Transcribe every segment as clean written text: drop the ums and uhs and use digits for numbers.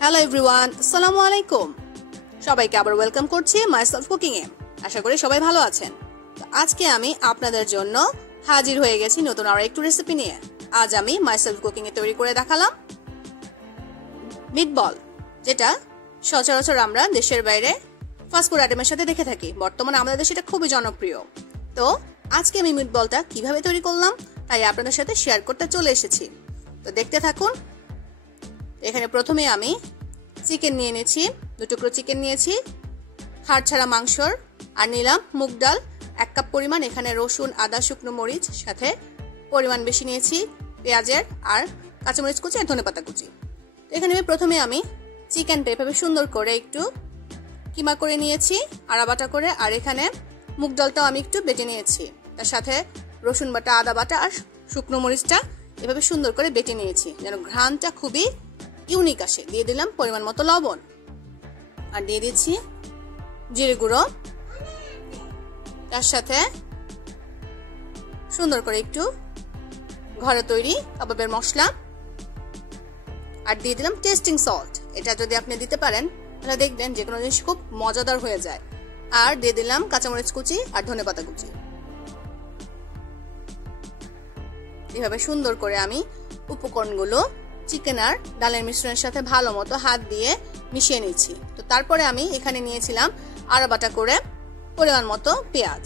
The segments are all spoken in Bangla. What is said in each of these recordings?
হ্যালো এভরিওয়ান, আসসালামু আলাইকুম। সবাইকে আবার ওয়েলকাম করছি মাইসেলফ কুকিং এ। আশা করি সবাই ভালো আছেন। তো আজকে আমি আপনাদের জন্য হাজির হয়ে গেছি নতুন আরো একটু রেসিপি নিয়ে। আজ আমি মাইসেলফ কুকিং এ তৈরি করে দেখালাম মিটবল, যেটা সচরাচর আমরা দেশের বাইরে ফাস্ট ফুড আইটেমের সাথে দেখে থাকি। বর্তমানে আমাদের দেশে এটা খুবই জনপ্রিয়। তো আজকে আমি মিটবলটা কিভাবে তৈরি করলাম তাই আপনাদের সাথে শেয়ার করতে চলে এসেছি। তো দেখতে থাকুন। এখানে প্রথমে আমি চিকেন নিয়ে নিয়েছি, 2 টুকরো চিকেন নিয়েছি, হাড় ছাড়া মাংসর, আর নিলাম মুগ ডাল 1 কাপ পরিমাণ। এখানে রসুন, আদা, শুকনো মরিচ, সাথে পরিমাণ বেশি নিয়েছি পেঁয়াজের, আর কাঁচামরিচ কুচি আর ধনেপাতা কুচি। তো এখানে প্রথমে আমি চিকেনটা এভাবে সুন্দর করে একটু কিমা করে নিয়েছি আড়া বাটা করে, আর এখানে মুগ ডালটাও আমি একটু বেটে নিয়েছি। তার সাথে রসুন বাটা, আদা বাটা আর শুকনো মরিচটা এভাবে সুন্দর করে বেটে নিয়েছি যেন ঘ্রাণটা খুবই ইউনিক আসে। দিয়ে দিলাম পরিমাণ মতো লবণ, আর দিয়ে দিচ্ছি জিরে গুঁড়ো, তার সাথে সুন্দর করে একটু ঘরে তৈরি কাবাবের মশলা, আর দিয়ে দিলাম টেস্টিং সল্ট। এটা যদি আপনি দিতে পারেন তাহলে দেখবেন যে কোনো জিনিস খুব মজাদার হয়ে যায়। আর দিয়ে দিলাম কাঁচামরিচ কুচি আর ধনেপাতা কুচি। এভাবে সুন্দর করে আমি উপকরণগুলো চিকেন আর ডালের মিশ্রণের সাথে ভালো মতো হাত দিয়ে মিশিয়ে নিচ্ছি। তো তারপরে আমি এখানে নিয়েছিলাম আড়া বাটা করে পরিমাণ মতো পেঁয়াজ।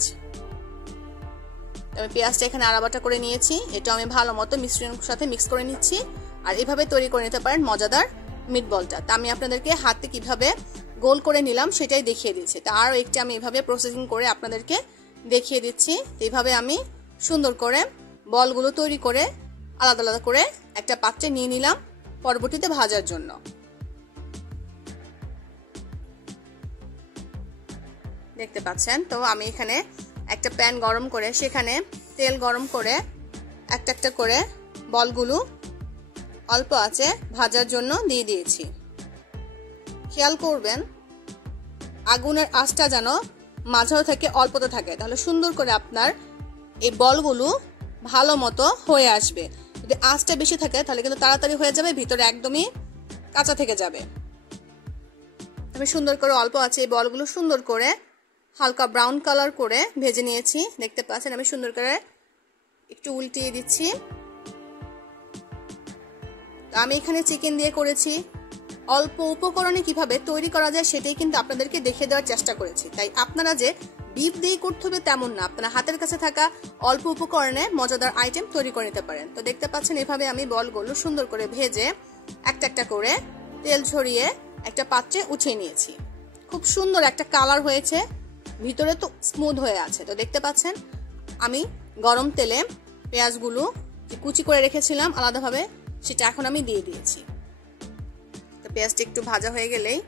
আমি পেঁয়াজটা এখানে আড়া বাটা করে নিয়েছি। এটা আমি ভালো মতো মিশ্রণের সাথে মিক্স করে নিচ্ছি। আর এভাবে তৈরি করে নিতে পারেন মজাদার মিটবলটা। তা আমি আপনাদেরকে হাতে কিভাবে গোল করে নিলাম সেটাই দেখিয়ে দিচ্ছি। তা আরও একটি আমি এভাবে প্রসেসিং করে আপনাদেরকে দেখিয়ে দিচ্ছি। এইভাবে আমি সুন্দর করে বলগুলো তৈরি করে আলাদা আলাদা করে একটা পাত্রে নিয়ে নিলাম পরবর্তীতে ভাজার জন্য। দেখতে পাচ্ছেন। তো আমি এখানে একটা প্যান গরম করে সেখানে তেল গরম করে একটা একটা করে বলগুলো অল্প আঁচে ভাজার জন্য দিয়ে দিয়েছি। খেয়াল করবেন আগুনের আঁচটা যেন মাঝারি থেকে অল্পতে থাকে, তাহলে সুন্দর করে আপনার এই বলগুলো ভালো মতো হয়ে আসবে। যদি আঁচটা বেশি থাকে তাহলে কিন্তু তাড়াতাড়ি হয়ে যাবে, ভিতরে একদমই কাঁচা থেকে যাবে। আমি সুন্দর করে অল্প আছে এই বলগুলো সুন্দর করে হালকা ব্রাউন কালার করে ভেজে নিয়েছি। দেখতে পাচ্ছেন আমি সুন্দর করে একটু উল্টিয়ে দিচ্ছি। আমি এখানে চিকেন দিয়ে করেছি। অল্প উপকরণে কিভাবে তৈরি করা যায় সেটাই কিন্তু আপনাদেরকে দেখে দেওয়ার চেষ্টা করেছি। তাই আপনারা যে বিফ দিয়ে করতে হবে তেমন না, আপনারা হাতের কাছে থাকা অল্প উপকরণে মজাদার আইটেম তৈরি করে নিতে পারেন। তো দেখতে পাচ্ছেন এভাবে আমি বলগুলো সুন্দর করে ভেজে একটা একটা করে তেল ছড়িয়ে একটা পাত্রে উঠিয়ে নিয়েছি। খুব সুন্দর একটা কালার হয়েছে, ভিতরে তো স্মুথ হয়ে আছে। তো দেখতে পাচ্ছেন আমি গরম তেলে পেঁয়াজগুলো কুচি করে রেখেছিলাম আলাদাভাবে সেটা এখন আমি দিয়ে দিয়েছি। তো পেঁয়াজটা একটু ভাজা হয়ে গেলেই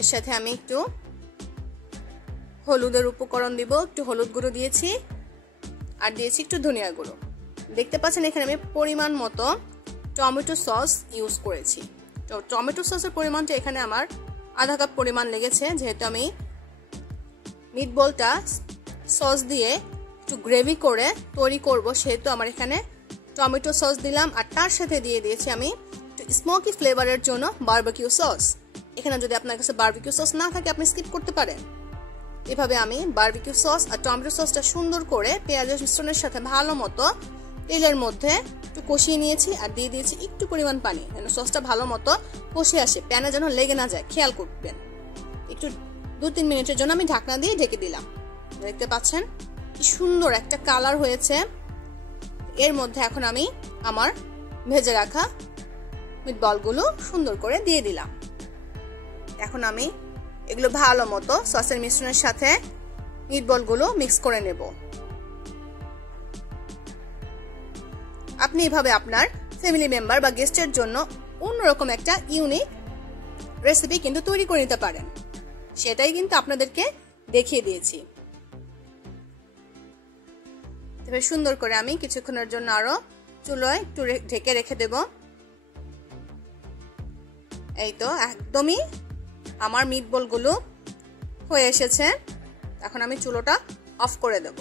এর সাথে আমি একটু হলুদের উপকরণ দিব, একটু হলুদ গুঁড়ো দিয়েছি, আর দিয়েছি একটু ধনিয়া গুঁড়ো। দেখতে পাচ্ছেন এখানে আমি পরিমাণ মতো টমেটো সস ইউজ করেছি। তো টমেটো সসের পরিমাণটা এখানে আমার আধা কাপ পরিমাণ লেগেছে, যেহেতু আমি মিটবলটা সস দিয়ে একটু গ্রেভি করে তৈরি করব সেহেতু আমার এখানে টমেটো সস দিলাম। আর তার সাথে দিয়ে দিয়েছি আমি একটু স্মোকি ফ্লেভারের জন্য বারবিকিউ সস। এখানে যদি আপনার কাছে বারবিকিউ সস না থাকে আপনি স্কিপ করতে পারেন। এভাবে আমি বারবিকিউ সস আর টমেটো সসটা সুন্দর করে পেঁয়াজের মিশ্রণের সাথে ভালো মতো তেলের মধ্যে একটু কষিয়ে নিয়েছি, আর দিয়ে দিয়েছি একটু পরিমাণ পানি যেন সসটা ভালো মতো কষে আসে, প্যানে যেন লেগে না যায় খেয়াল করবেন। একটু 2-3 মিনিটের জন্য আমি ঢাকনা দিয়ে ঢেকে দিলাম। দেখতে পাচ্ছেন কি সুন্দর একটা কালার হয়েছে। এর মধ্যে এখন আমি আমার ভেজে রাখা মিটবলগুলো সুন্দর করে দিয়ে দিলাম। এখন আমি এগুলো ভালো মতো সসের মিশ্রণের সাথে মিটবলগুলো মিক্স করে নেব। আপনি এভাবে আপনার ফ্যামিলি মেম্বার বা গেস্টের জন্য অন্যরকম একটা ইউনিক রেসিপি কিন্তু তৈরি করে নিতে পারেন, সেটাই কিন্তু আপনাদেরকে দেখিয়ে দিয়েছি। তবে সুন্দর করে আমি কিছুক্ষণের জন্য আরো চুলোয় একটু ঢেকে রেখে দেব। এই তো একদমই আমার মিটবলগুলো হয়ে এসেছে। এখন আমি চুলোটা অফ করে দেব।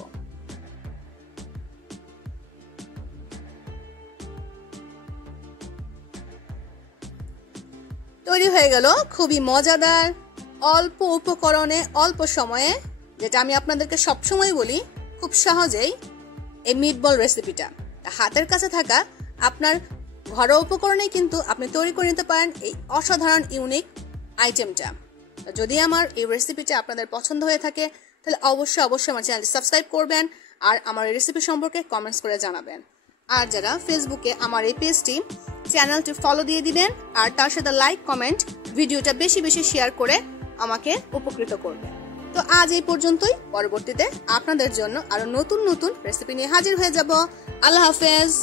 তৈরি হয়ে গেল খুবই মজাদার, অল্প উপকরণে অল্প সময়ে, যেটা আমি আপনাদেরকে সবসময় বলি, খুব সহজেই এই মিটবল রেসিপিটা হাতের কাছে থাকা আপনার ঘরোয়া উপকরণে কিন্তু আপনি তৈরি করে নিতে পারেন এই অসাধারণ ইউনিক আইটেমটা। যদি আমার এই রেসিপিটা আপনাদের পছন্দ হয়ে থাকে তাহলে অবশ্যই আমার চ্যানেলটি সাবস্ক্রাইব করবেন আর আমার এই রেসিপি সম্পর্কে কমেন্টস করে জানাবেন। আর যারা ফেসবুকে আমার এই পেজটি চ্যানেলটি ফলো দিয়ে দিবেন আর তার সাথে লাইক কমেন্ট ভিডিওটা বেশি বেশি শেয়ার করে আমাকে উপকৃত করবেন। তো আজ এই পর্যন্তই, পরবর্তীতে আপনাদের জন্য আরো নতুন নতুন রেসিপি নিয়ে হাজির হয়ে যাব। আল্লাহ হাফেজ।